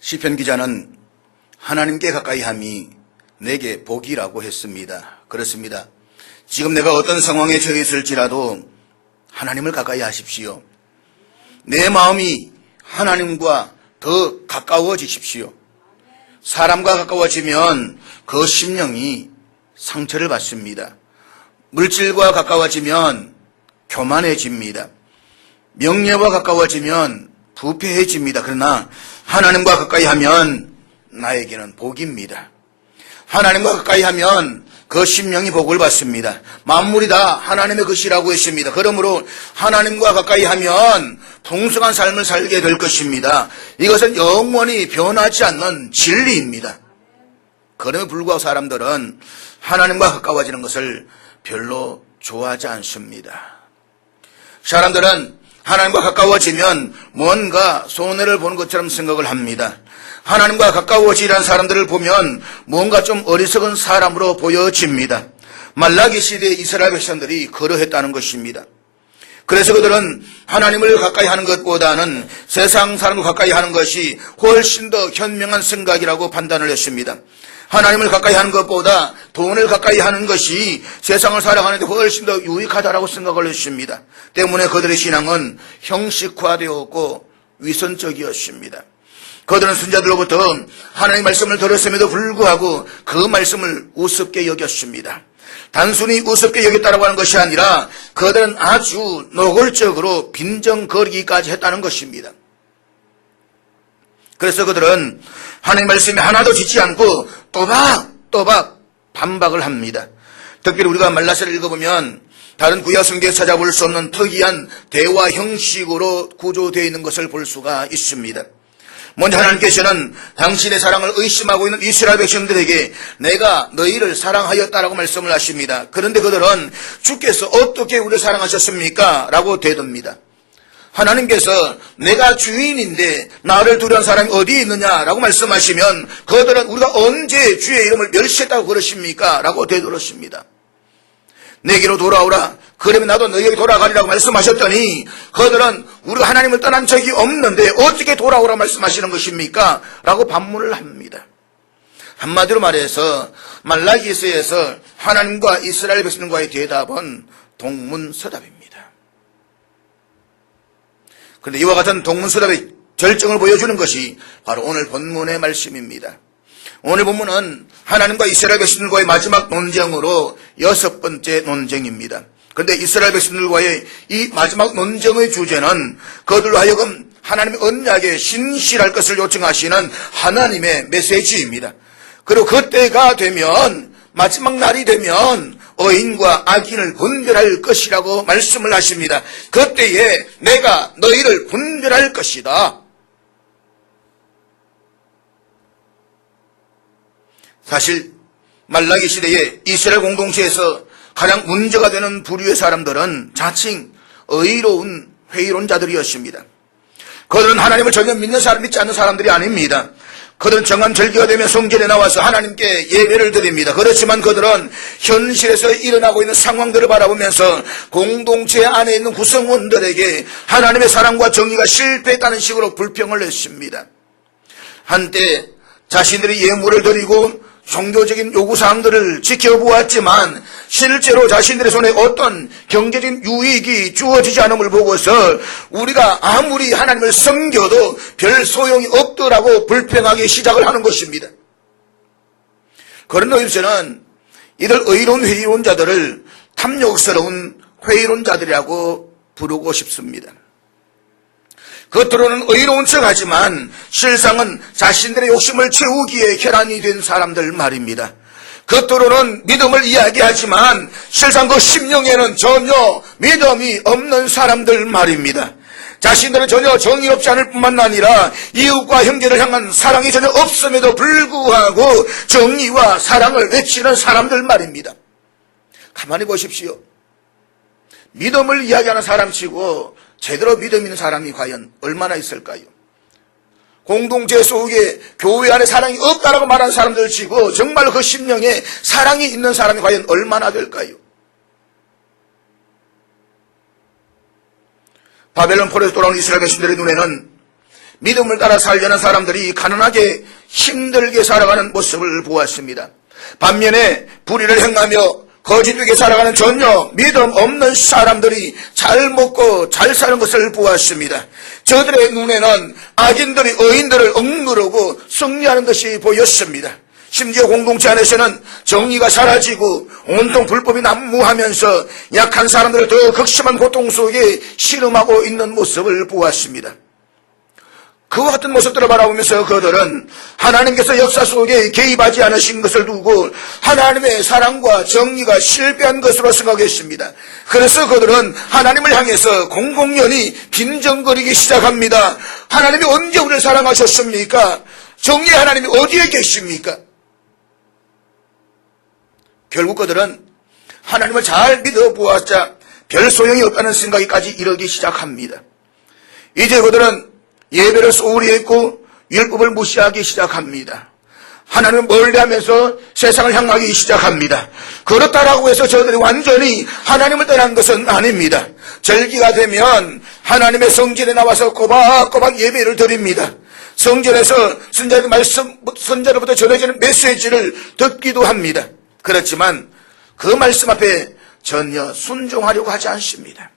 시편 기자는 하나님께 가까이 함이 내게 복이라고 했습니다. 그렇습니다. 지금 내가 어떤 상황에 처해 있을지라도 하나님을 가까이 하십시오. 내 마음이 하나님과 더 가까워지십시오. 사람과 가까워지면 그 심령이 상처를 받습니다. 물질과 가까워지면 교만해집니다. 명예와 가까워지면 부패해집니다. 그러나 하나님과 가까이 하면 나에게는 복입니다. 하나님과 가까이 하면 그 심령이 복을 받습니다. 만물이 다 하나님의 것이라고 했습니다. 그러므로 하나님과 가까이 하면 풍성한 삶을 살게 될 것입니다. 이것은 영원히 변하지 않는 진리입니다. 그럼에도 불구하고 사람들은 하나님과 가까워지는 것을 별로 좋아하지 않습니다. 사람들은 하나님과 가까워지면 뭔가 손해를 보는 것처럼 생각을 합니다. 하나님과 가까워지라는 사람들을 보면 뭔가 좀 어리석은 사람으로 보여집니다. 말라기 시대의 이스라엘 백성들이 그러했다는 것입니다. 그래서 그들은 하나님을 가까이 하는 것보다는 세상 사람과 가까이 하는 것이 훨씬 더 현명한 생각이라고 판단을 했습니다. 하나님을 가까이 하는 것보다 돈을 가까이 하는 것이 세상을 살아가는 데 훨씬 더 유익하다라고 생각을 했습니다. 때문에 그들의 신앙은 형식화되었고 위선적이었습니다. 그들은 순자들로부터 하나님의 말씀을 들었음에도 불구하고 그 말씀을 우습게 여겼습니다. 단순히 우습게 여겼다고 하는 것이 아니라 그들은 아주 노골적으로 빈정거리기까지 했다는 것입니다. 그래서 그들은 하나님의 말씀에 하나도 짓지 않고 또박또박 반박을 합니다. 특별히 우리가 말라서를 읽어보면 다른 구약 성경에 찾아볼 수 없는 특이한 대화 형식으로 구조되어 있는 것을 볼 수가 있습니다. 먼저 하나님께서는 당신의 사랑을 의심하고 있는 이스라엘 백성들에게 내가 너희를 사랑하였다라고 말씀을 하십니다. 그런데 그들은 주께서 어떻게 우리를 사랑하셨습니까? 라고 대듭니다. 하나님께서 내가 주인인데 나를 두려운 사람이 어디에 있느냐라고 말씀하시면 그들은 우리가 언제 주의 이름을 멸시했다고 그러십니까? 라고 되돌았습니다. 내게로 돌아오라. 그러면 나도 너희에게 돌아가리라고 말씀하셨더니 그들은 우리가 하나님을 떠난 적이 없는데 어떻게 돌아오라고 말씀하시는 것입니까? 라고 반문을 합니다. 한마디로 말해서 말라기서에서 하나님과 이스라엘 백성과의 대답은 동문서답입니다. 그런데 이와 같은 동문서답의 절정을 보여주는 것이 바로 오늘 본문의 말씀입니다. 오늘 본문은 하나님과 이스라엘 백성들과의 마지막 논쟁으로 6번째 논쟁입니다. 그런데 이스라엘 백성들과의 이 마지막 논쟁의 주제는 그들로 하여금 하나님의 언약에 신실할 것을 요청하시는 하나님의 메시지입니다. 그리고 그때가 되면 마지막 날이 되면 의인과 악인을 분별할 것이라고 말씀을 하십니다. 그때에 내가 너희를 분별할 것이다. 사실 말라기 시대에 이스라엘 공동체에서 가장 문제가 되는 부류의 사람들은 자칭 의로운 회의론자들이었습니다. 그들은 하나님을 전혀 믿지 않는 사람들이 아닙니다. 그들은 정한 절기가 되면 성전에 나와서 하나님께 예배를 드립니다. 그렇지만 그들은 현실에서 일어나고 있는 상황들을 바라보면서 공동체 안에 있는 구성원들에게 하나님의 사랑과 정의가 실패했다는 식으로 불평을 했습니다. 한때 자신들이 예물을 드리고 종교적인 요구사항들을 지켜보았지만 실제로 자신들의 손에 어떤 경제적인 유익이 주어지지 않음을 보고서 우리가 아무리 하나님을 섬겨도 별 소용이 없더라고 불평하기 시작을 하는 것입니다. 그런 의미에서는 이들 의로운 회의론자들을 탐욕스러운 회의론자들이라고 부르고 싶습니다. 겉으로는 의로운 척하지만 실상은 자신들의 욕심을 채우기에 혈안이 된 사람들 말입니다. 겉으로는 믿음을 이야기하지만 실상 그 심령에는 전혀 믿음이 없는 사람들 말입니다. 자신들은 전혀 정의롭지 않을 뿐만 아니라 이웃과 형제를 향한 사랑이 전혀 없음에도 불구하고 정의와 사랑을 외치는 사람들 말입니다. 가만히 보십시오. 믿음을 이야기하는 사람치고 제대로 믿음 있는 사람이 과연 얼마나 있을까요? 공동체 속에 교회 안에 사랑이 없다라고 말하는 사람들 치고 정말 그 심령에 사랑이 있는 사람이 과연 얼마나 될까요? 바벨론 포로에서 돌아온 이스라엘 백성들의 눈에는 믿음을 따라 살려는 사람들이 가난하게 힘들게 살아가는 모습을 보았습니다. 반면에 불의를 행하며 거짓되게 살아가는 전혀 믿음 없는 사람들이 잘 먹고 잘 사는 것을 보았습니다. 저들의 눈에는 악인들이 의인들을 억누르고 승리하는 것이 보였습니다. 심지어 공동체 안에서는 정의가 사라지고 온통 불법이 난무하면서 약한 사람들을 더 극심한 고통 속에 씨름하고 있는 모습을 보았습니다. 그와 같은 모습들을 바라보면서 그들은 하나님께서 역사 속에 개입하지 않으신 것을 두고 하나님의 사랑과 정의가 실패한 것으로 생각했습니다. 그래서 그들은 하나님을 향해서 공공연히 빈정거리기 시작합니다. 하나님이 언제 우리를 사랑하셨습니까? 정의의 하나님이 어디에 계십니까? 결국 그들은 하나님을 잘 믿어보았자 별 소용이 없다는 생각까지 이르기 시작합니다. 이제 그들은 예배를 소홀히 했고 율법을 무시하기 시작합니다. 하나님을 멀리하면서 세상을 향하기 시작합니다. 그렇다라고 해서 저들이 완전히 하나님을 떠난 것은 아닙니다. 절기가 되면 하나님의 성전에 나와서 꼬박꼬박 예배를 드립니다. 성전에서 선자로부터 전해지는 메시지를 듣기도 합니다. 그렇지만 그 말씀 앞에 전혀 순종하려고 하지 않습니다.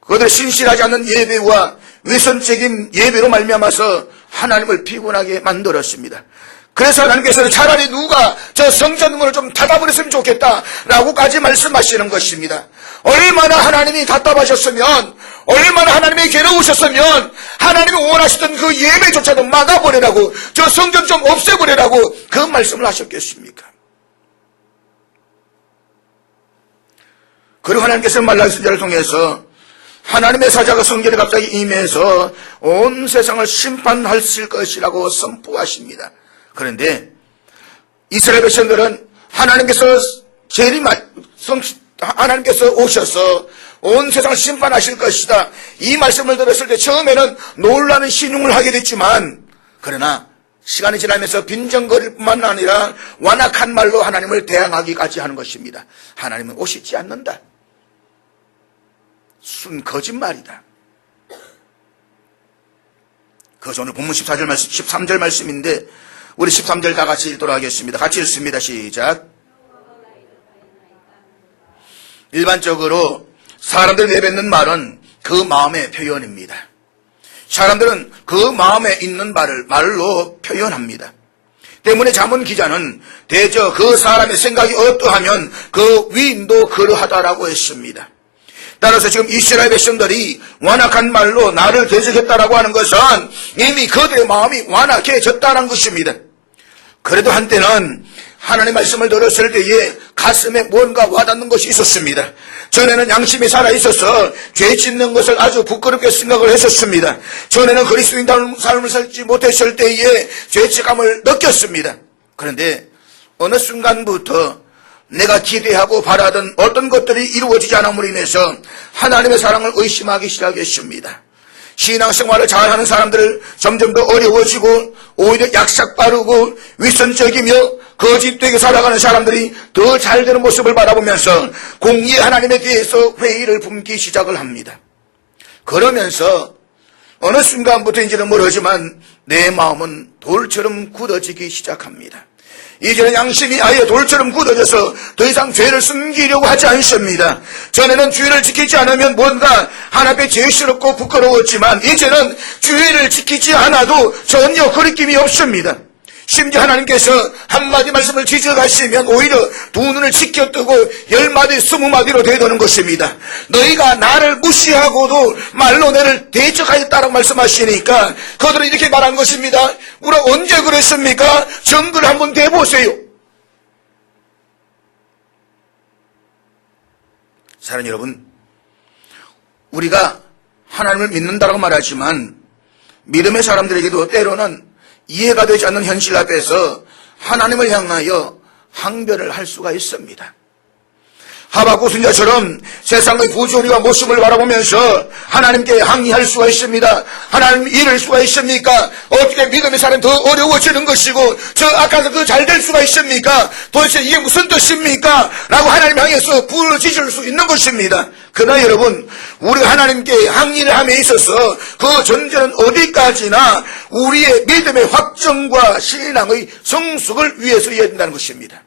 그들의 신실하지 않는 예배와 위선적인 예배로 말미암아서 하나님을 피곤하게 만들었습니다. 그래서 하나님께서는 차라리 누가 저 성전 문을 좀 닫아버렸으면 좋겠다라고까지 말씀하시는 것입니다. 얼마나 하나님이 답답하셨으면, 얼마나 하나님이 괴로우셨으면 하나님이 원하시던 그 예배조차도 막아버리라고, 저 성전 좀 없애버리라고 그 말씀을 하셨겠습니까? 그리고 하나님께서는 말라기 선지자를 통해서 하나님의 사자가 성전에 갑자기 임해서 온 세상을 심판하실 것이라고 선포하십니다. 그런데 이스라엘 백성들은 하나님께서 오셔서 온 세상을 심판하실 것이다, 이 말씀을 들었을 때 처음에는 놀라는 신용을 하게 됐지만, 그러나 시간이 지나면서 빈정거릴 뿐만 아니라 완악한 말로 하나님을 대항하기까지 하는 것입니다. 하나님은 오시지 않는다. 순 거짓말이다. 그것이 오늘 본문 13절 말씀인데 우리 13절 다 같이 읽도록 하겠습니다. 같이 읽습니다. 시작. 일반적으로 사람들이 내뱉는 말은 그 마음의 표현입니다. 사람들은 그 마음에 있는 말을 말로 표현합니다. 때문에 잠언 기자는 대저 그 사람의 생각이 어떠하면 그 위인도 그러하다라고 했습니다. 따라서 지금 이스라엘 백성들이 완악한 말로 나를 대적했다라고 하는 것은 이미 그들의 마음이 완악해졌다는 것입니다. 그래도 한때는 하나님의 말씀을 들었을 때에 가슴에 뭔가 와닿는 것이 있었습니다. 전에는 양심이 살아있어서 죄 짓는 것을 아주 부끄럽게 생각을 했었습니다. 전에는 그리스도인다운 삶을 살지 못했을 때에 죄책감을 느꼈습니다. 그런데 어느 순간부터 내가 기대하고 바라던 어떤 것들이 이루어지지 않음으로 인해서 하나님의 사랑을 의심하기 시작했습니다. 신앙생활을 잘하는 사람들 점점 더 어려워지고 오히려 약삭빠르고 위선적이며 거짓되게 살아가는 사람들이 더 잘되는 모습을 바라보면서 공의의 하나님에 대해서 회의를 품기 시작을 합니다. 그러면서 어느 순간부터인지는 모르지만 내 마음은 돌처럼 굳어지기 시작합니다. 이제는 양심이 아예 돌처럼 굳어져서 더 이상 죄를 숨기려고 하지 않습니다. 전에는 주의를 지키지 않으면 뭔가 하나님께 죄스럽고 부끄러웠지만 이제는 주의를 지키지 않아도 전혀 거리낌이 없습니다. 심지어 하나님께서 한마디 말씀을 지적하시면 오히려 두 눈을 지켜뜨고 10마디 20마디로 되도는 것입니다. 너희가 나를 무시하고도 말로 너를 대적하였다라고 말씀하시니까 그들은 이렇게 말한 것입니다. 우리가 언제 그랬습니까? 정글 한번 대보세요. 사랑하는 여러분, 우리가 하나님을 믿는다고 말하지만 믿음의 사람들에게도 때로는 이해가 되지 않는 현실 앞에서 하나님을 향하여 항변을 할 수가 있습니다. 하박국 선지자처럼 세상의 부조리와 모습을 바라보면서 하나님께 항의할 수가 있습니다. 하나님 이럴 수가 있습니까? 어떻게 믿음의 사람이 더 어려워지는 것이고 저 악한 더 잘 될 수가 있습니까? 도대체 이게 무슨 뜻입니까? 라고 하나님 향해서 부르짖을 수 있는 것입니다. 그러나 여러분, 우리가 하나님께 항의를 함에 있어서 그 전제는 어디까지나 우리의 믿음의 확정과 신앙의 성숙을 위해서여야 된다는 것입니다.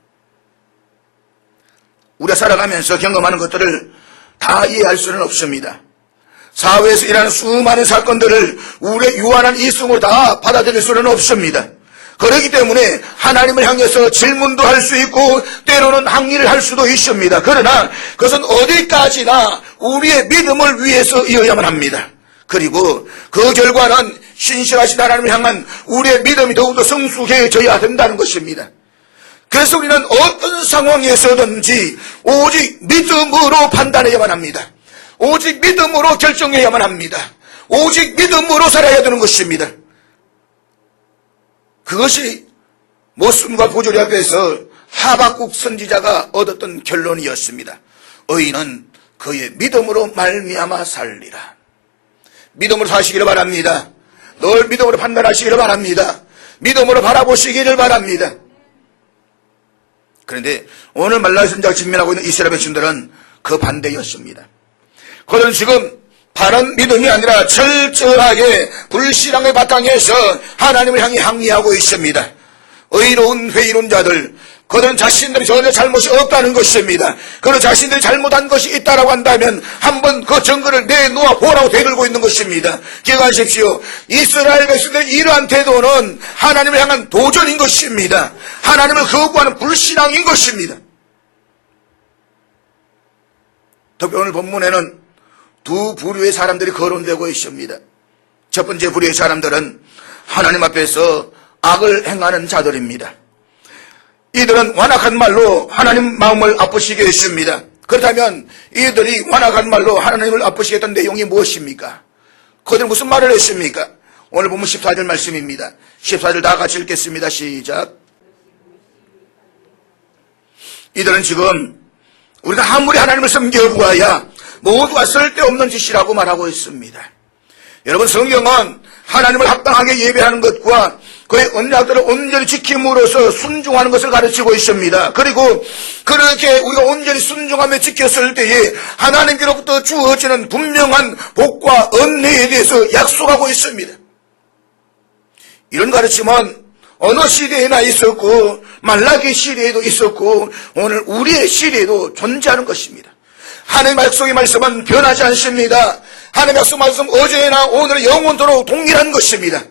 우리가 살아가면서 경험하는 것들을 다 이해할 수는 없습니다. 사회에서 일하는 수많은 사건들을 우리의 유한한 이성으로 다 받아들일 수는 없습니다. 그렇기 때문에 하나님을 향해서 질문도 할 수 있고 때로는 항의를 할 수도 있습니다. 그러나 그것은 어디까지나 우리의 믿음을 위해서이어야만 합니다. 그리고 그 결과는 신실하신 하나님을 향한 우리의 믿음이 더욱더 성숙해져야 된다는 것입니다. 그래서 우리는 어떤 상황에서든지 오직 믿음으로 판단해야만 합니다. 오직 믿음으로 결정해야만 합니다. 오직 믿음으로 살아야 되는 것입니다. 그것이 모순과 부조리 앞에서 하박국 선지자가 얻었던 결론이었습니다. 의인은 그의 믿음으로 말미암아 살리라. 믿음으로 사시기를 바랍니다. 늘 믿음으로 판단하시기를 바랍니다. 믿음으로 바라보시기를 바랍니다. 그런데 오늘 말라기 선지자가 직면하고 있는 이스라엘 백성들은 그 반대였습니다. 그들은 지금 바른 믿음이 아니라 철저하게 불신앙의 바탕에서 하나님을 향해 항의하고 있습니다. 의로운 회의론 자들, 그들은 자신들이 전혀 잘못이 없다는 것입니다. 그런 자신들이 잘못한 것이 있다라고 한다면 한번 그 증거를 내놓아 보라고 대들고 있는 것입니다. 기억하십시오. 이스라엘 백성들의 이러한 태도는 하나님을 향한 도전인 것입니다. 하나님을 거부하는 불신앙인 것입니다. 특히 오늘 본문에는 두 부류의 사람들이 거론되고 있습니다. 첫 번째 부류의 사람들은 하나님 앞에서 악을 행하는 자들입니다. 이들은 완악한 말로 하나님 마음을 아프시게 했습니다. 그렇다면 이들이 완악한 말로 하나님을 아프시게 했던 내용이 무엇입니까? 그들은 무슨 말을 했습니까? 오늘 보면 14절 말씀입니다. 14절 다 같이 읽겠습니다. 시작. 이들은 지금 우리가 아무리 하나님을 섬겨보아야 모두가 쓸데없는 짓이라고 말하고 있습니다. 여러분, 성경은 하나님을 합당하게 예배하는 것과 그의 언약들을 온전히 지킴으로써 순종하는 것을 가르치고 있습니다. 그리고 그렇게 우리가 온전히 순종하며 지켰을 때에 하나님께로부터 주어지는 분명한 복과 은혜에 대해서 약속하고 있습니다. 이런 가르침은 어느 시대에나 있었고 말라기 시대에도 있었고 오늘 우리의 시대에도 존재하는 것입니다. 하나님의 약속의 말씀은 변하지 않습니다. 하나님의 약속 말씀 어제나 오늘 영원토록 동일한 것입니다.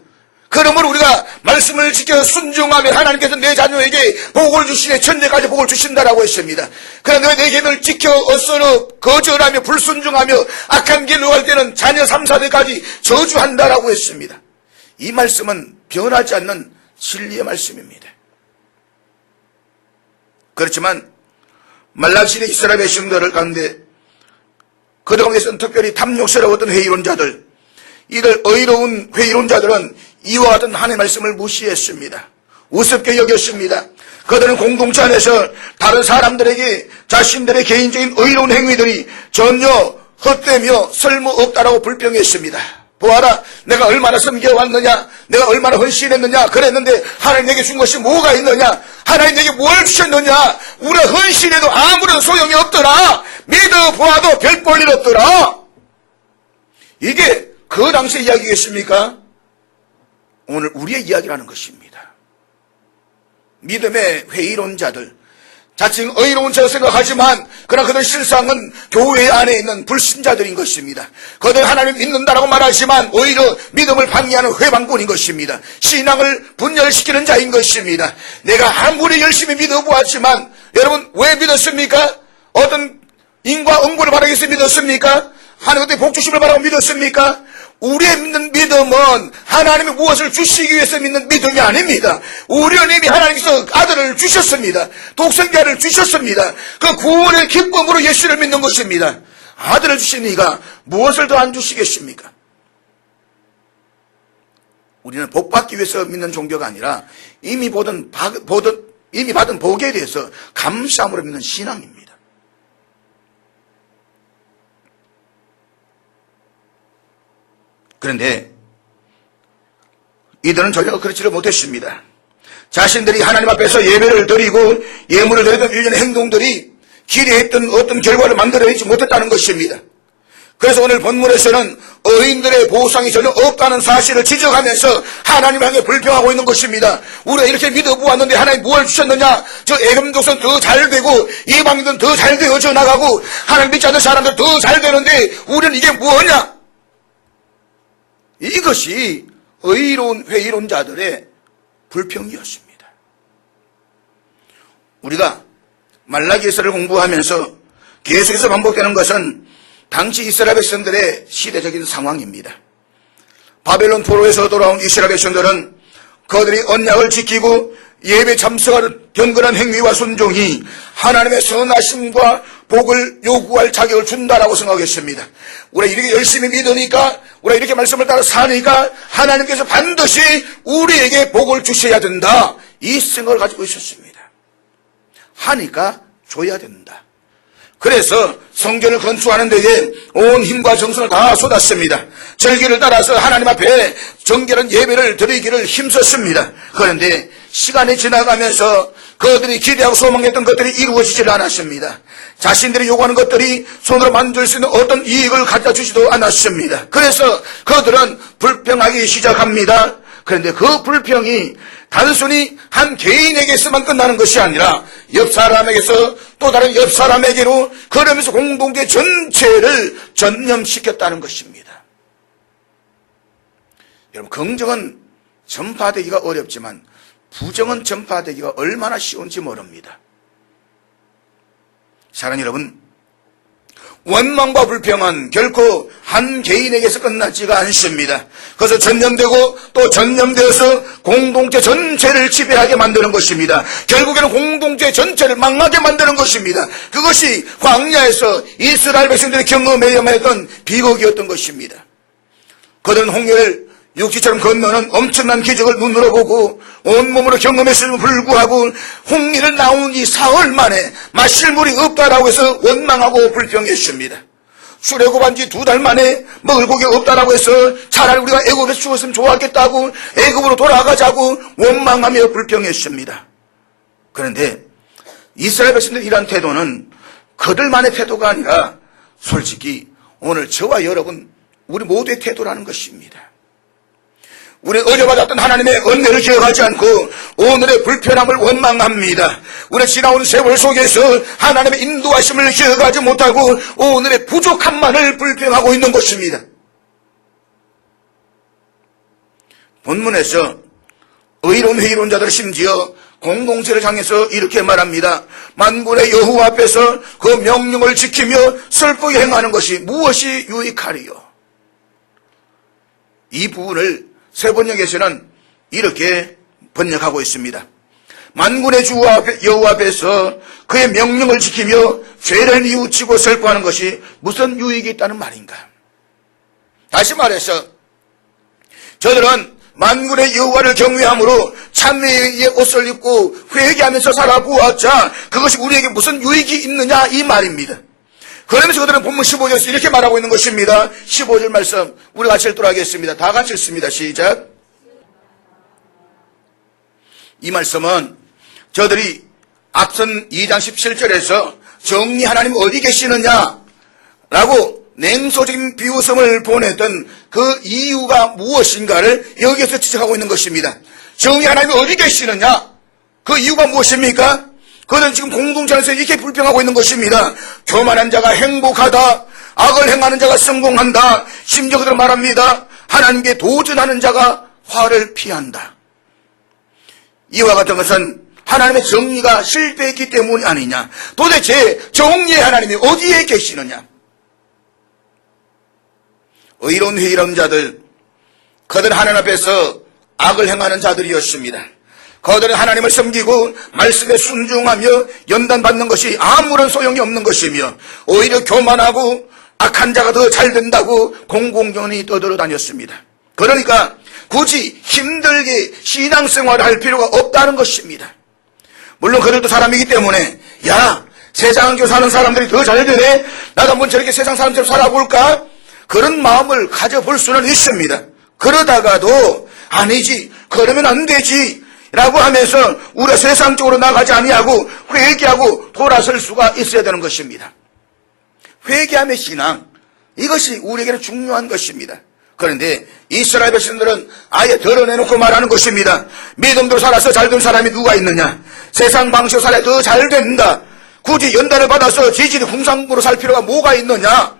그러므로 우리가 말씀을 지켜 순종하면 하나님께서 내 자녀에게 복을 주시네 천대까지 복을 주신다라고 했습니다. 그러나 내 계명을 지켜 어서로 거절하며 불순종하며 악한 길로 갈 때는 자녀 3, 4대까지 저주한다라고 했습니다. 이 말씀은 변하지 않는 진리의 말씀입니다. 그렇지만 말라기시대 이스라엘 백성들 가운데 그들 가운데서는 특별히 탐욕스러웠던 회의론자들, 이들 의로운 회의론자들은 이와 같은 하나님의 말씀을 무시했습니다. 우습게 여겼습니다. 그들은 공동체 안에서 다른 사람들에게 자신들의 개인적인 의로운 행위들이 전혀 헛되며 쓸모없다라고 불평했습니다. 보아라, 내가 얼마나 섬겨왔느냐, 내가 얼마나 헌신했느냐 그랬는데 하나님 내게 준 것이 뭐가 있느냐, 하나님 내게 뭘 주셨느냐, 우리가 헌신해도 아무런 소용이 없더라, 믿어보아도 별 볼 일 없더라. 이게 그 당시의 이야기겠습니까? 오늘 우리의 이야기라는 것입니다. 믿음의 회의론자들, 자칭 의로운 자라 생각하지만 그러나 그들 실상은 교회 안에 있는 불신자들인 것입니다. 그들 하나님 믿는다라고 말하지만 오히려 믿음을 방해하는 회방꾼인 것입니다. 신앙을 분열시키는 자인 것입니다. 내가 아무리 열심히 믿어보았지만 여러분 왜 믿었습니까? 어떤 인과 응보를 바라기 위해서 믿었습니까? 하나님의 복주심을 바라고 믿었습니까? 우리의 믿는 믿음은 하나님이 무엇을 주시기 위해서 믿는 믿음이 아닙니다. 우리는 이미 하나님께서 아들을 주셨습니다. 독생자를 주셨습니다. 그 구원의 기쁨으로 예수를 믿는 것입니다. 아들을 주신 이가 무엇을 더 안 주시겠습니까? 우리는 복받기 위해서 믿는 종교가 아니라 이미 받은 복에 대해서 감사함으로 믿는 신앙입니다. 그런데 이들은 전혀 그렇지를 못했습니다. 자신들이 하나님 앞에서 예배를 드리고 예물을 드리던 일련의 행동들이 기대했던 어떤 결과를 만들어내지 못했다는 것입니다. 그래서 오늘 본문에서는 의인들의 보상이 전혀 없다는 사실을 지적하면서 하나님 향해 불평하고 있는 것입니다. 우리가 이렇게 믿어보았는데 하나님 무엇을 주셨느냐? 저 애굽 족속은 더 잘되고 이방인들은 더 잘되어져 나가고 하나님 믿지 않는 사람들 더 잘되는데 우리는 이게 뭐냐? 이것이 의로운 회의론자들의 불평이었습니다. 우리가 말라기서를 공부하면서 계속해서 반복되는 것은 당시 이스라엘 백성들의 시대적인 상황입니다. 바벨론 포로에서 돌아온 이스라엘 백성들은 그들이 언약을 지키고 예배 참석하는 경건한 행위와 순종이 하나님의 선하심과 복을 요구할 자격을 준다라고 생각했습니다. 우리가 이렇게 열심히 믿으니까, 우리가 이렇게 말씀을 따라 사니까 하나님께서 반드시 우리에게 복을 주셔야 된다. 이 생각을 가지고 있었습니다. 하니까 줘야 된다. 그래서 성전을 건축하는 데에 온 힘과 정성을 다 쏟았습니다. 절기를 따라서 하나님 앞에 정결한 예배를 드리기를 힘썼습니다. 그런데 시간이 지나가면서 그들이 기대하고 소망했던 것들이 이루어지질 않았습니다. 자신들이 요구하는 것들이 손으로 만들 수 있는 어떤 이익을 갖다 주지도 않았습니다. 그래서 그들은 불평하기 시작합니다. 그런데 그 불평이 단순히 한 개인에게서만 끝나는 것이 아니라 옆 사람에게서 또 다른 옆 사람에게로 그러면서 공동체 전체를 전염시켰다는 것입니다. 여러분, 긍정은 전파되기가 어렵지만 부정은 전파되기가 얼마나 쉬운지 모릅니다. 사랑하는 여러분, 원망과 불평은 결코 한 개인에게서 끝나지가 않습니다. 그래서 전염되고 또 전염되어서 공동체 전체를 지배하게 만드는 것입니다. 결국에는 공동체 전체를 망하게 만드는 것입니다. 그것이 광야에서 이스라엘 백성들이 경험해야만 했던 비극이었던 것입니다. 그들은 홍해를 육지처럼 건너는 엄청난 기적을 눈으로 보고 온몸으로 경험했음에도 불구하고 홍해를 나온 이 사흘 만에 마실 물이 없다라고 해서 원망하고 불평했습니다. 출애굽한 지 2달 만에 먹을 고기가 없다라고 해서 차라리 우리가 애굽에서 죽었으면 좋았겠다고 애굽으로 돌아가자고 원망하며 불평했습니다. 그런데 이스라엘 백성들의 이러한 태도는 그들만의 태도가 아니라 솔직히 오늘 저와 여러분 우리 모두의 태도라는 것입니다. 우리 어제 받았던 하나님의 은혜를 기억하지 않고 오늘의 불편함을 원망합니다. 우리 지나온 세월 속에서 하나님의 인도하심을 기억하지 못하고 오늘의 부족함만을 불평하고 있는 것입니다. 본문에서 의로운 회의론자들 심지어 공동체를 향해서 이렇게 말합니다. 만군의 여호와 앞에서 그 명령을 지키며 슬프게 행하는 것이 무엇이 유익하리요? 이 부분을 새 번역에서는 이렇게 번역하고 있습니다. 만군의 주 여호와 앞에서 그의 명령을 지키며 죄를 뉘우치고 슬퍼하는 것이 무슨 유익이 있다는 말인가? 다시 말해서 저들은 만군의 여호와를 경외함으로 참회의 옷을 입고 회개하면서 살아보았자 그것이 우리에게 무슨 유익이 있느냐 이 말입니다. 그러면서 그들은 본문 15절에서 이렇게 말하고 있는 것입니다. 15절 말씀 우리 같이 읽도록 하겠습니다. 다 같이 읽습니다. 시작. 이 말씀은 저들이 앞선 2장 17절에서 정리 하나님 어디 계시느냐 라고 냉소적인 비웃음을 보냈던 그 이유가 무엇인가를 여기에서 지적하고 있는 것입니다. 정의 하나님이 어디 계시느냐? 그 이유가 무엇입니까? 그들은 지금 공동체 안에서 이렇게 불평하고 있는 것입니다. 교만한 자가 행복하다. 악을 행하는 자가 성공한다. 심지어 그들은 말합니다. 하나님께 도전하는 자가 화를 피한다. 이와 같은 것은 하나님의 정의가 실패했기 때문이 아니냐. 도대체 정의의 하나님이 어디에 계시느냐. 의로운 회의론 자들, 그들은 하나님 앞에서 악을 행하는 자들이었습니다. 그들은 하나님을 섬기고 말씀에 순종하며 연단받는 것이 아무런 소용이 없는 것이며 오히려 교만하고 악한 자가 더 잘 된다고 공공연히 떠들어다녔습니다. 그러니까 굳이 힘들게 신앙생활을 할 필요가 없다는 것입니다. 물론 그들도 사람이기 때문에 야 세상 교사하는 사람들이 더 잘 되네. 나도 한번 저렇게 세상 사람처럼 살아볼까? 그런 마음을 가져볼 수는 있습니다. 그러다가도 아니지, 그러면 안 되지 라고 하면서 우리가 세상적으로 나가지 아니하고 회개하고 돌아설 수가 있어야 되는 것입니다. 회개함의 신앙, 이것이 우리에게는 중요한 것입니다. 그런데 이스라엘 백성들은 아예 드러내놓고 말하는 것입니다. 믿음으로 살아서 잘된 사람이 누가 있느냐, 세상 방식으로 살아야 더 잘 된다, 굳이 연단을 받아서 지질이 궁상으로 살 필요가 뭐가 있느냐,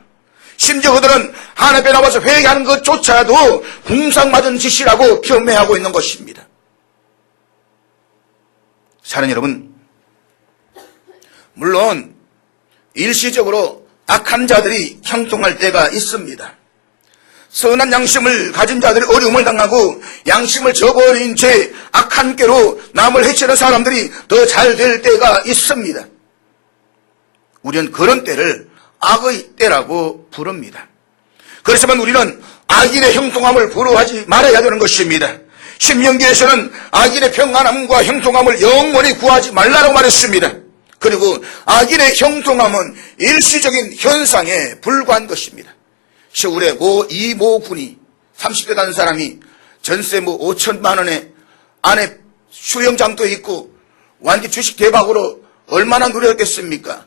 심지어 그들은 하나님 앞에 나와서 회개하는 것조차도 궁상맞은 짓이라고 변명하고 있는 것입니다. 사랑하는 여러분, 물론 일시적으로 악한 자들이 형통할 때가 있습니다. 선한 양심을 가진 자들이 어려움을 당하고 양심을 저버린 채 악한 꾀로 남을 해치는 사람들이 더 잘 될 때가 있습니다. 우리는 그런 때를 악의 때라고 부릅니다. 그렇지만 우리는 악인의 형통함을 부러워하지 말아야 되는 것입니다. 신명기에서는 악인의 평안함과 형통함을 영원히 구하지 말라고 말했습니다. 그리고 악인의 형통함은 일시적인 현상에 불과한 것입니다. 시골에 이모 군이 30대 단 사람이 전세 5천만 원에 안에 수영장도 있고 완전 주식 대박으로 얼마나 누렸겠습니까?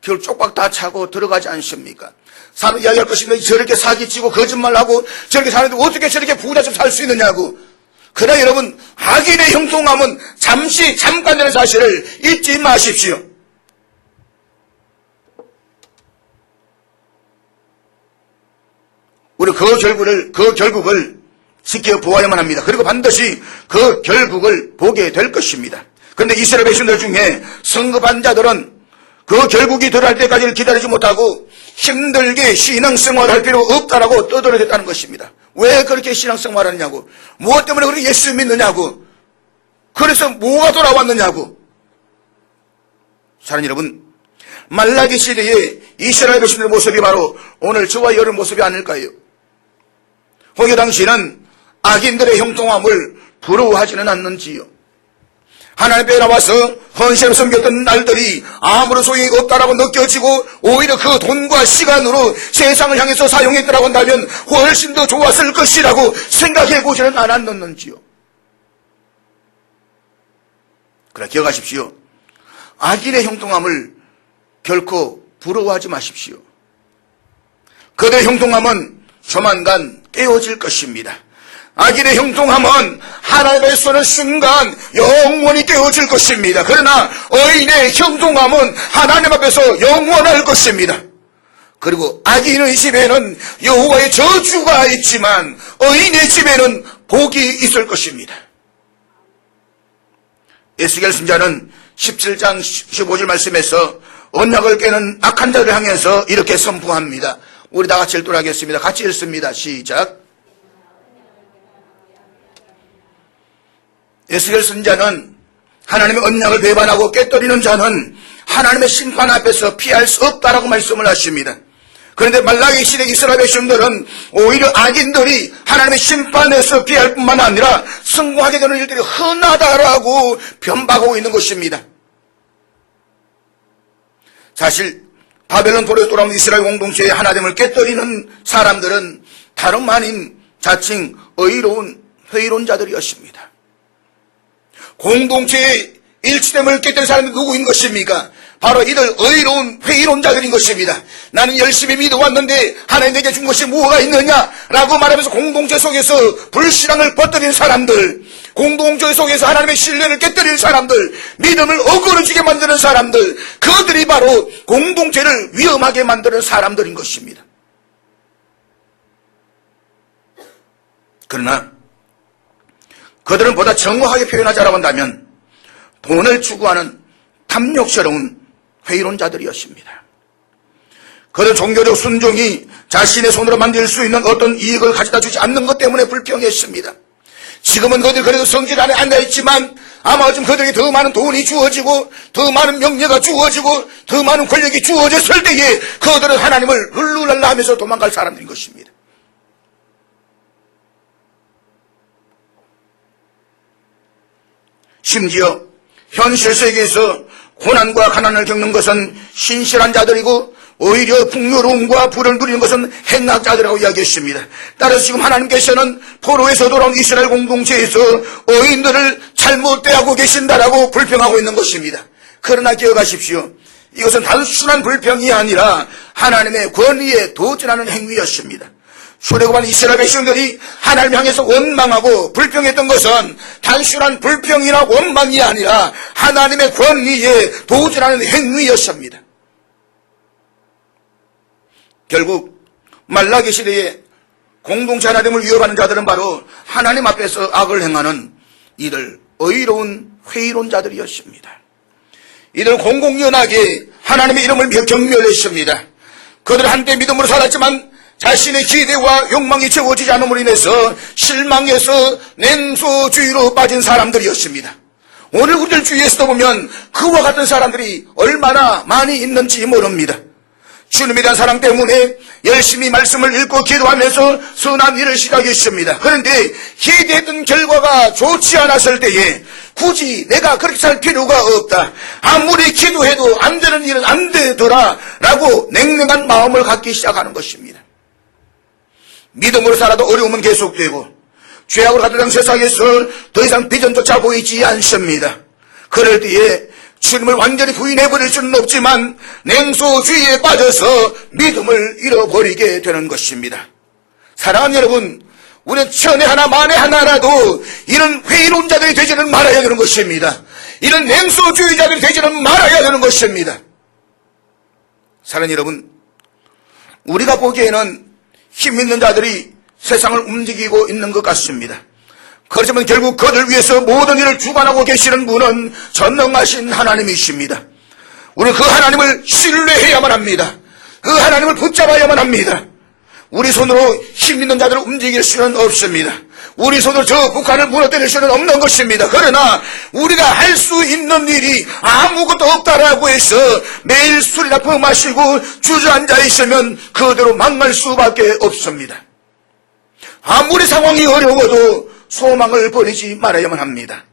결 쪽박 다 차고 들어가지 않습니까? 사람 이야기할 것인데 저렇게 사기치고 거짓말하고 저렇게 사는데 어떻게 저렇게 부자처럼 살 수 있느냐고. 그러나 여러분, 악인의 형통함은 잠깐 되는 사실을 잊지 마십시오. 우리 그 결국을 지켜보아야만 합니다. 그리고 반드시 그 결국을 보게 될 것입니다. 그런데 이스라엘 백성들 중에 성급한 자들은 그 결국이 들어갈 때까지를 기다리지 못하고 힘들게 신앙생활을 할 필요 없다라고 떠들어댔다는 것입니다. 왜 그렇게 신앙생활을 하느냐고, 무엇 때문에 그렇게 예수 믿느냐고, 그래서 뭐가 돌아왔느냐고. 사랑하는 여러분, 말라기 시대의 이스라엘 백성들의 모습이 바로 오늘 저와 여러분 모습이 아닐까요? 거기 당시는 악인들의 형통함을 부러워하지는 않는지요. 하나님 앞에 나와서 헌신을 섬겼던 날들이 아무런 소용이 없다라고 느껴지고 오히려 그 돈과 시간으로 세상을 향해서 사용했더라고 한다면 훨씬 더 좋았을 것이라고 생각해보지는 않았는지요. 그러나 기억하십시오. 악인의 형통함을 결코 부러워하지 마십시오. 그들의 형통함은 조만간 깨어질 것입니다. 악인의 형통함은 하나님의 손을 순간 영원히 깨어질 것입니다. 그러나 의인의 형통함은 하나님 앞에서 영원할 것입니다. 그리고 악인의 집에는 여호와의 저주가 있지만 의인의 집에는 복이 있을 것입니다. 에스겔 선지자는 17장 15절 말씀에서 언약을 깨는 악한 자를 향해서 이렇게 선포합니다. 우리 다 같이 읽도록하겠습니다. 같이 읽습니다. 시작. 에스겔 선지자는 하나님의 언약을 배반하고 깨뜨리는 자는 하나님의 심판 앞에서 피할 수 없다라고 말씀을 하십니다. 그런데 말라기 시대 이스라엘 백성들은 오히려 악인들이 하나님의 심판에서 피할 뿐만 아니라 성공하게 되는 일들이 흔하다라고 변박하고 있는 것입니다. 사실 바벨론 도래에 돌아온 이스라엘 공동체의 하나됨을 깨뜨리는 사람들은 다름 아닌 자칭 회의로운 자들이었습니다. 공동체의 일치됨을 깨뜨린 사람이 누구인 것입니까? 바로 이들 회의론자들인 것입니다. 나는 열심히 믿어왔는데 하나님 내게 준 것이 뭐가 있느냐라고 말하면서 공동체 속에서 불신앙을 퍼뜨린 사람들, 공동체 속에서 하나님의 신뢰를 깨뜨린 사람들, 믿음을 어그러지게 만드는 사람들, 그들이 바로 공동체를 위험하게 만드는 사람들인 것입니다. 그러나 그들은 보다 정확하게 표현하자라고 한다면 돈을 추구하는 탐욕스러운 회의론자들이었습니다. 그들은 종교적 순종이 자신의 손으로 만들 수 있는 어떤 이익을 가져다 주지 않는 것 때문에 불평했습니다. 지금은 그들이 그래도 성질 안에 앉아있지만 아마 좀 그들에게 더 많은 돈이 주어지고 더 많은 명예가 주어지고 더 많은 권력이 주어졌을 때에 그들은 하나님을 룰루랄라 하면서 도망갈 사람들인 것입니다. 심지어 현실 세계에서 고난과 가난을 겪는 것은 신실한 자들이고 오히려 풍요로움과 부를 누리는 것은 행악자들이라고 이야기했습니다. 따라서 지금 하나님께서는 포로에서 돌아온 이스라엘 공동체에서 어인들을 잘못 대하고 계신다라고 불평하고 있는 것입니다. 그러나 기억하십시오. 이것은 단순한 불평이 아니라 하나님의 권위에 도전하는 행위였습니다. 출애굽한 이스라엘 백성들이 하나님 향해서 원망하고 불평했던 것은 단순한 불평이나 원망이 아니라 하나님의 권위에 도전하는 행위였습니다. 결국 말라기 시대에 공동체 하나님을 위협하는 자들은 바로 하나님 앞에서 악을 행하는 이들 의로운 회의론자들이었습니다. 이들은 공공연하게 하나님의 이름을 경멸했습니다. 그들은 한때 믿음으로 살았지만 자신의 기대와 욕망이 채워지지 않음으로 인해서 실망해서 냉소주의로 빠진 사람들이었습니다. 오늘 우리들 주위에서도 보면 그와 같은 사람들이 얼마나 많이 있는지 모릅니다. 주님에 대한 사랑 때문에 열심히 말씀을 읽고 기도하면서 선한 일을 시작했습니다. 그런데 기대했던 결과가 좋지 않았을 때에 굳이 내가 그렇게 살 필요가 없다. 아무리 기도해도 안 되는 일은 안 되더라 라고 냉랭한 마음을 갖기 시작하는 것입니다. 믿음으로 살아도 어려움은 계속되고 죄악으로 가득한 세상에서 더 이상 비전조차 보이지 않습니다. 그럴 때에 주님을 완전히 부인해버릴 수는 없지만 냉소주의에 빠져서 믿음을 잃어버리게 되는 것입니다. 사랑하는 여러분, 우리는 천에 하나 만에 하나라도 이런 회의론자들이 되지는 말아야 되는 것입니다. 이런 냉소주의자들이 되지는 말아야 되는 것입니다. 사랑하는 여러분, 우리가 보기에는 힘 있는 자들이 세상을 움직이고 있는 것 같습니다. 그렇지만 결국 그들 위해서 모든 일을 주관하고 계시는 분은 전능하신 하나님이십니다. 우리는 그 하나님을 신뢰해야만 합니다. 그 하나님을 붙잡아야만 합니다. 우리 손으로 힘 있는 자들을 움직일 수는 없습니다. 우리 손으로 저 북한을 무너뜨릴 수는 없는 것입니다. 그러나 우리가 할 수 있는 일이 아무것도 없다라고 해서 매일 술이나 퍼마시고 주저앉아 있으면 그대로 망할 수밖에 없습니다. 아무리 상황이 어려워도 소망을 버리지 말아야만 합니다.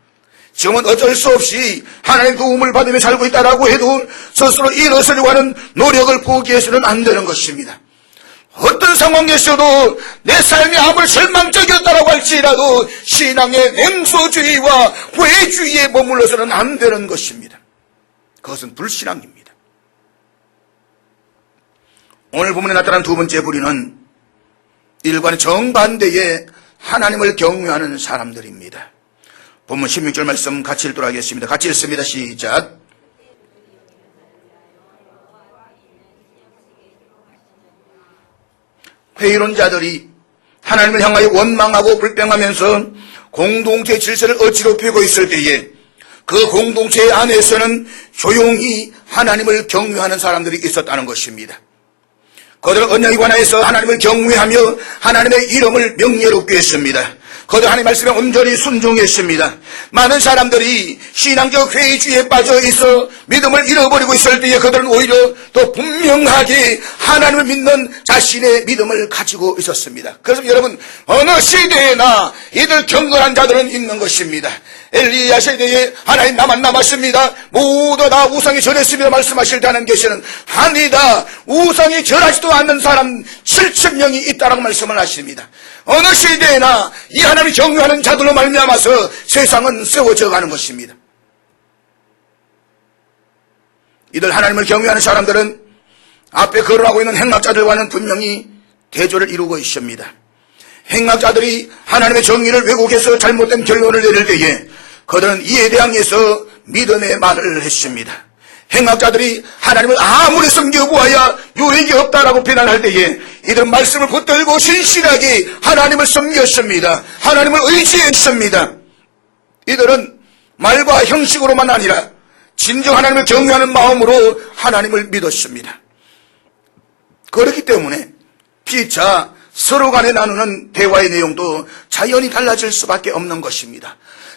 지금은 어쩔 수 없이 하나님의 도움을 받으며 살고 있다라고 해도 스스로 일어서려고 하는 노력을 포기해서는 안 되는 것입니다. 어떤 상황에서도 내 삶이 아무리 절망적이었다라고 할지라도 신앙의 냉소주의와 회의주의에 머물러서는 안 되는 것입니다. 그것은 불신앙입니다. 오늘 본문에 나타난 두 번째 부류는 일과는 정반대의 하나님을 경외하는 사람들입니다. 본문 16절 말씀 같이 읽도록 하겠습니다. 같이 읽습니다. 시작. 회의론자들이 하나님을 향하여 원망하고 불평하면서 공동체 질서를 억지로 펴고 있을 때에 그 공동체 안에서는 조용히 하나님을 경외하는 사람들이 있었다는 것입니다. 그들은 언약에 관하여서 하나님을 경외하며 하나님의 이름을 명예롭게 했습니다. 그들 하나님의 말씀에 온전히 순종했습니다. 많은 사람들이 신앙적 회의주의에 빠져 있어 믿음을 잃어버리고 있을 때에 그들은 오히려 더 분명하게 하나님을 믿는 자신의 믿음을 가지고 있었습니다. 그래서 여러분, 어느 시대에나 이들 경건한 자들은 있는 것입니다. 엘리야 세대에 하나님 나만 남았습니다. 모두 다 우상이 절했습니다. 말씀하실 때 하나님께서는 아니다. 우상이 절하지도 않는 사람 7,000명이 있다라고 말씀을 하십니다. 어느 시대에나 이 하나님을 경외하는 자들로 말미암아서 세상은 세워져 가는 것입니다. 이들 하나님을 경외하는 사람들은 앞에 거론하고 있는 행악자들과는 분명히 대조를 이루고 있습니다. 행악자들이 하나님의 정의를 왜곡해서 잘못된 결론을 내릴 때에 그들은 이에 대항해서 믿음의 말을 했습니다. 행악자들이 하나님을 아무리 섬겨보아야 유익이 없다라고 비난할 때에 이들은 말씀을 붙들고 신실하게 하나님을 섬겼습니다. 하나님을 의지했습니다. 이들은 말과 형식으로만 아니라 진정 하나님을 경외하는 마음으로 하나님을 믿었습니다. 그렇기 때문에 피차 서로 간에 나누는 대화의 내용도 자연히 달라질 수밖에 없는 것입니다.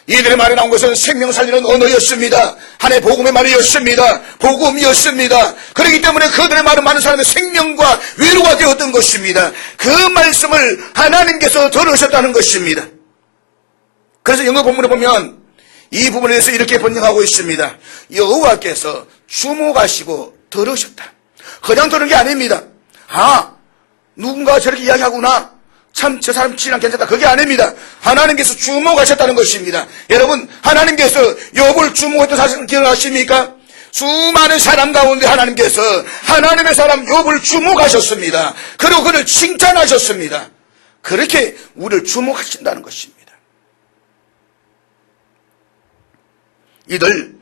이들의 말에 나온 것은 생명 살리는 언어였습니다. 하나님의 복음의 말이었습니다. 복음이었습니다. 그렇기 때문에 그들의 말은 많은 사람의 생명과 위로가 되었던 것입니다. 그 말씀을 하나님께서 들으셨다는 것입니다. 그래서 영어 본문에 보면 이 부분에 대해서 이렇게 번역하고 있습니다. 여호와께서 주목하시고 들으셨다. 그냥 들은 게 아닙니다. 아, 누군가 저렇게 이야기하구나. 참 저 사람 신앙 괜찮다. 그게 아닙니다. 하나님께서 주목하셨다는 것입니다. 여러분, 하나님께서 욥을 주목했던 사실을 기억하십니까? 수많은 사람 가운데 하나님께서 하나님의 사람 욥을 주목하셨습니다. 그리고 그를 칭찬하셨습니다. 그렇게 우리를 주목하신다는 것입니다. 이들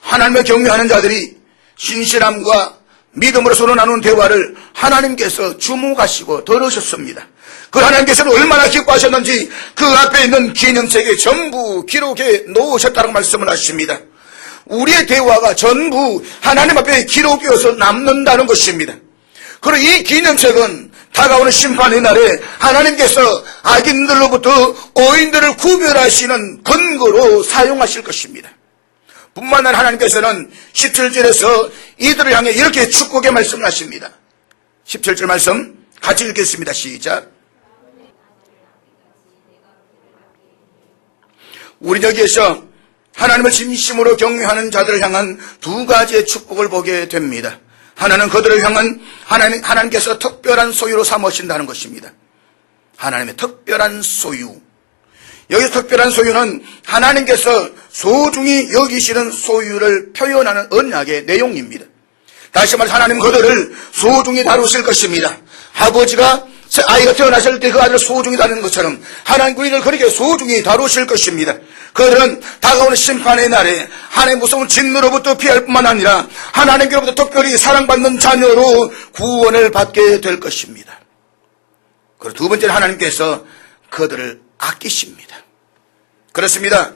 하나님을 경외하는 자들이 신실함과 믿음으로 서로 나누는 대화를 하나님께서 주목하시고 들으셨습니다. 그 하나님께서는 얼마나 기뻐하셨는지 그 앞에 있는 기념책에 전부 기록해 놓으셨다고 말씀을 하십니다. 우리의 대화가 전부 하나님 앞에 기록되어서 남는다는 것입니다. 그리고 이 기념책은 다가오는 심판의 날에 하나님께서 악인들로부터 의인들을 구별하시는 근거로 사용하실 것입니다. 뿐만 아니라 하나님께서는 17절에서 이들을 향해 이렇게 축복의 말씀을 하십니다. 17절 말씀 같이 읽겠습니다. 시작. 우리 여기에서 하나님을 진심으로 경외하는 자들을 향한 두 가지의 축복을 보게 됩니다. 하나는 그들을 향한 하나님께서 특별한 소유로 삼으신다는 것입니다. 하나님의 특별한 소유. 여기서 특별한 소유는 하나님께서 소중히 여기시는 소유를 표현하는 언약의 내용입니다. 다시 말해서 하나님 그들을 소중히 다루실 것입니다. 아버지가 아이가 태어났을 때 그 아들을 소중히 다루는 것처럼 하나님 우리를 그렇게 소중히 다루실 것입니다. 그들은 다가오는 심판의 날에 하나님의 무서운 진노로부터 피할 뿐만 아니라 하나님께로부터 특별히 사랑받는 자녀로 구원을 받게 될 것입니다. 그리고 두 번째는 하나님께서 그들을 아끼십니다. 그렇습니다.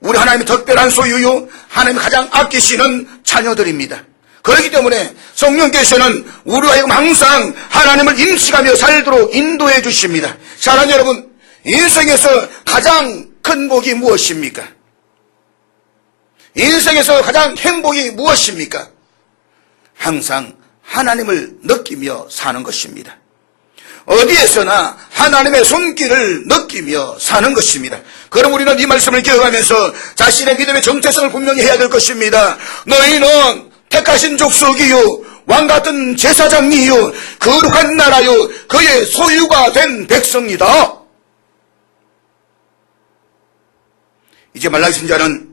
우리 하나님의 특별한 소유요, 하나님이 가장 아끼시는 자녀들입니다. 그렇기 때문에 성령께서는 우리와 하여금 항상 하나님을 인식하며 살도록 인도해 주십니다. 사랑하는 여러분, 인생에서 가장 큰 복이 무엇입니까? 인생에서 가장 행복이 무엇입니까? 항상 하나님을 느끼며 사는 것입니다. 어디에서나 하나님의 손길을 느끼며 사는 것입니다. 그럼 우리는 이 말씀을 기억하면서 자신의 믿음의 정체성을 분명히 해야 될 것입니다. 너희는 택하신 족속이요 왕같은 제사장이요 거룩한 나라요 그의 소유가 된 백성이다. 이제 말라기 선지자는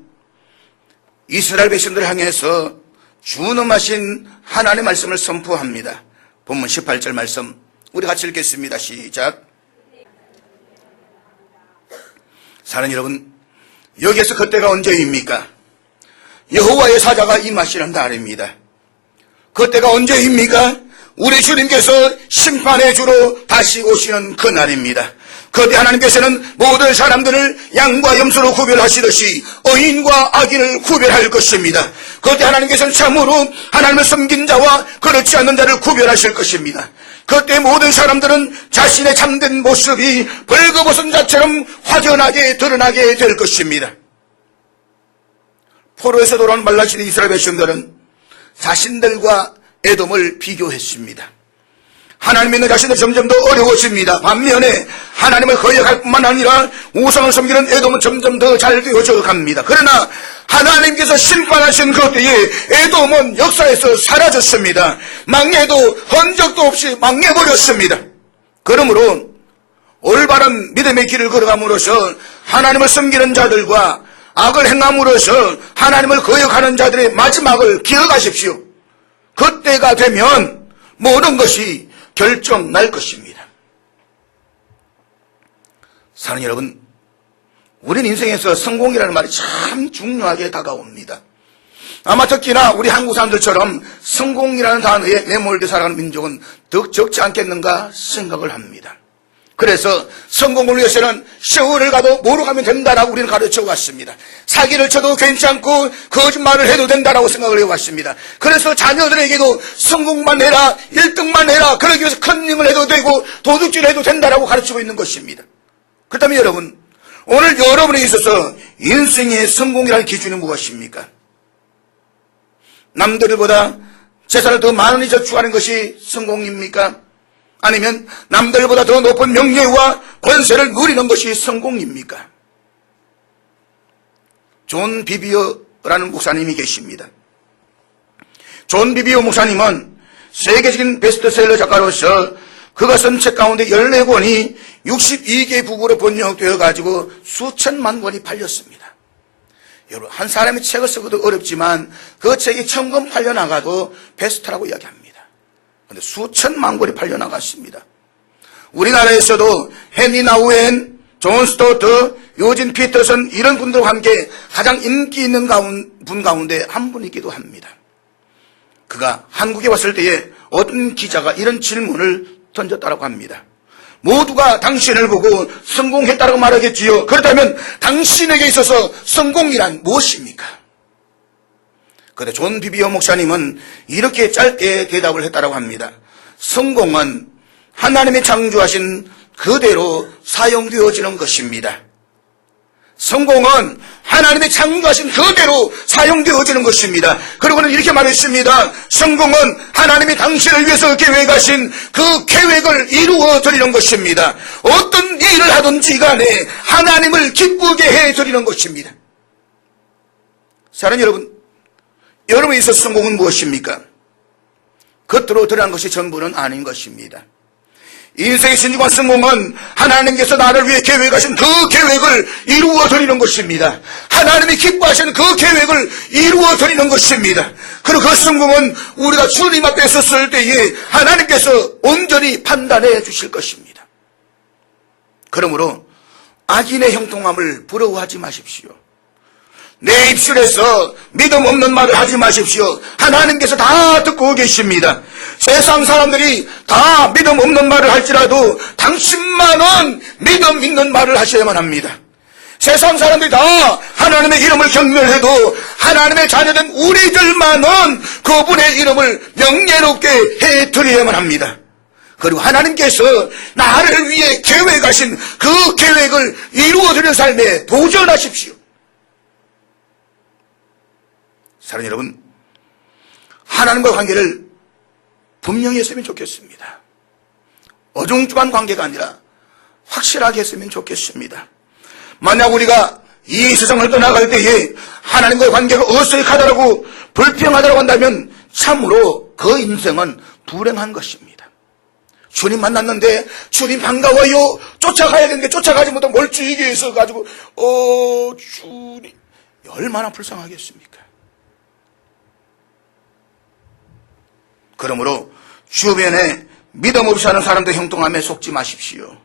이스라엘 백성들을 향해서 준엄하신 하나님의 말씀을 선포합니다. 본문 18절 말씀 우리 같이 읽겠습니다. 시작. 사랑하는 여러분, 여기에서 그때가 언제입니까? 여호와의 사자가 임하시는 날입니다. 그때가 언제입니까? 우리 주님께서 심판의 주로 다시 오시는 그 날입니다. 그때 하나님께서는 모든 사람들을 양과 염소로 구별하시듯이 의인과 악인을 구별할 것입니다. 그때 하나님께서는 참으로 하나님을 섬긴 자와 그렇지 않는 자를 구별하실 것입니다. 그때 모든 사람들은 자신의 참된 모습이 벌거벗은 자처럼 확연하게 드러나게 될 것입니다. 포로에서 돌아온 말라신 이스라엘 백성들은 자신들과 에돔을 비교했습니다. 하나님 믿는 자신은 점점 더 어려워집니다. 반면에 하나님을 거역할 뿐만 아니라 우상을 섬기는 에돔은 점점 더 잘 되어져 갑니다. 그러나 하나님께서 심판하신 그때에 에돔은 역사에서 사라졌습니다. 망해도 흔적도 없이 망해버렸습니다. 그러므로 올바른 믿음의 길을 걸어감으로써 하나님을 섬기는 자들과 악을 행함으로써 하나님을 거역하는 자들의 마지막을 기억하십시오. 그때가 되면 모든 것이 결정 날 것입니다. 사랑하는 여러분, 우리는 인생에서 성공이라는 말이 참 중요하게 다가옵니다. 아마 특히나 우리 한국 사람들처럼 성공이라는 단어에 매몰돼 살아가는 민족은 더 적지 않겠는가 생각을 합니다. 그래서 성공을 위해서는 세월을 가도 뭐로 가면 된다라고 우리는 가르쳐 왔습니다. 사기를 쳐도 괜찮고 거짓말을 해도 된다라고 생각을 해왔습니다. 그래서 자녀들에게도 성공만 해라, 1등만 해라, 그러기 위해서 컨닝을 해도 되고 도둑질을 해도 된다라고 가르치고 있는 것입니다. 그렇다면 여러분, 오늘 여러분에 있어서 인생의 성공이라는 기준이 무엇입니까? 남들보다 재산을 더 많이 저축하는 것이 성공입니까? 아니면 남들보다 더 높은 명예와 권세를 누리는 것이 성공입니까? 존 비비어라는 목사님이 계십니다. 존 비비어 목사님은 세계적인 베스트셀러 작가로서 그가 쓴 책 가운데 14권이 62개 국어로 번역되어 가지고 수천만 권이 팔렸습니다. 여러분, 한 사람이 책을 쓰기도 어렵지만 그 책이 1000권 팔려나가도 베스트라고 이야기합니다. 그런데 수천만 권이 팔려나갔습니다. 우리나라에서도 헨리 나우엔, 존 스토트, 요진 피터슨 이런 분들과 함께 가장 인기 있는 분 가운데 한 분이기도 합니다. 그가 한국에 왔을 때에 어떤 기자가 이런 질문을 던졌다고 합니다. 모두가 당신을 보고 성공했다고 말하겠지요. 그렇다면 당신에게 있어서 성공이란 무엇입니까? 그런데 존 비비어 목사님은 이렇게 짧게 대답을 했다고 합니다. 성공은 하나님이 창조하신 그대로 사용되어지는 것입니다. 성공은 하나님이 창조하신 그대로 사용되어지는 것입니다. 그리고는 이렇게 말했습니다. 성공은 하나님이 당신을 위해서 계획하신 그 계획을 이루어 드리는 것입니다. 어떤 일을 하든지 간에 하나님을 기쁘게 해드리는 것입니다. 사랑하는 여러분, 여러분에 있어서 성공은 무엇입니까? 겉으로 드러난 것이 전부는 아닌 것입니다. 인생의 진정한 성공은 하나님께서 나를 위해 계획하신 그 계획을 이루어 드리는 것입니다. 하나님이 기뻐하시는 그 계획을 이루어 드리는 것입니다. 그리고 그 성공은 우리가 주님 앞에 섰을 때에 하나님께서 온전히 판단해 주실 것입니다. 그러므로 악인의 형통함을 부러워하지 마십시오. 내 입술에서 믿음 없는 말을 하지 마십시오. 하나님께서 다 듣고 계십니다. 세상 사람들이 다 믿음 없는 말을 할지라도 당신만은 믿음 있는 말을 하셔야만 합니다. 세상 사람들이 다 하나님의 이름을 경멸해도 하나님의 자녀된 우리들만은 그분의 이름을 명예롭게 해드려야만 합니다. 그리고 하나님께서 나를 위해 계획하신 그 계획을 이루어드리는 삶에 도전하십시오. 사랑하는 여러분, 하나님과 관계를 분명히 했으면 좋겠습니다. 어중중한 관계가 아니라 확실하게 했으면 좋겠습니다. 만약 우리가 이 세상을 떠나갈 때에 하나님과의 관계가 어색하다고 불평하다고 한다면 참으로 그 인생은 불행한 것입니다. 주님 만났는데 주님 반가워요. 쫓아가야 되는데 쫓아가지 못하고 멀쩡하게 있어가지고 주님 얼마나 불쌍하겠습니까? 그러므로 주변에 믿음 없이 하는 사람들 형통함에 속지 마십시오.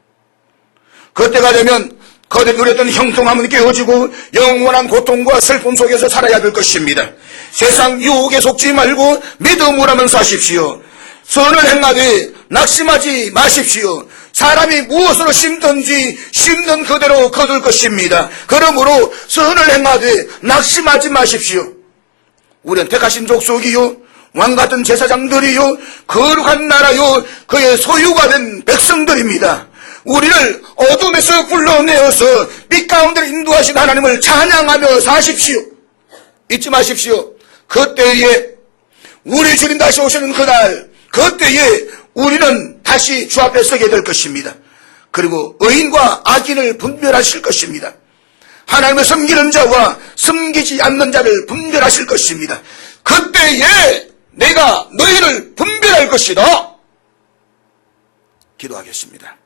그때가 되면 그들 누렸던 형통함은 깨어지고 영원한 고통과 슬픔 속에서 살아야 될 것입니다. 세상 유혹에 속지 말고 믿음으로 하면서 하십시오. 선을 행하되 낙심하지 마십시오. 사람이 무엇으로 심든지 심는 그대로 거둘 것입니다. 그러므로 선을 행하되 낙심하지 마십시오. 우리는 택하신 족속이요 왕같은 제사장들이요 거룩한 나라요 그의 소유가 된 백성들입니다. 우리를 어둠에서 불러내어서 빛 가운데 인도하신 하나님을 찬양하며 사십시오. 잊지 마십시오. 그때에 우리 주님 다시 오시는 그날, 그때에 우리는 다시 주 앞에 서게 될 것입니다. 그리고 의인과 악인을 분별하실 것입니다. 하나님을 섬기는 자와 섬기지 않는 자를 분별하실 것입니다. 그때에 내가 너희를 분별할 것이다. 기도하겠습니다.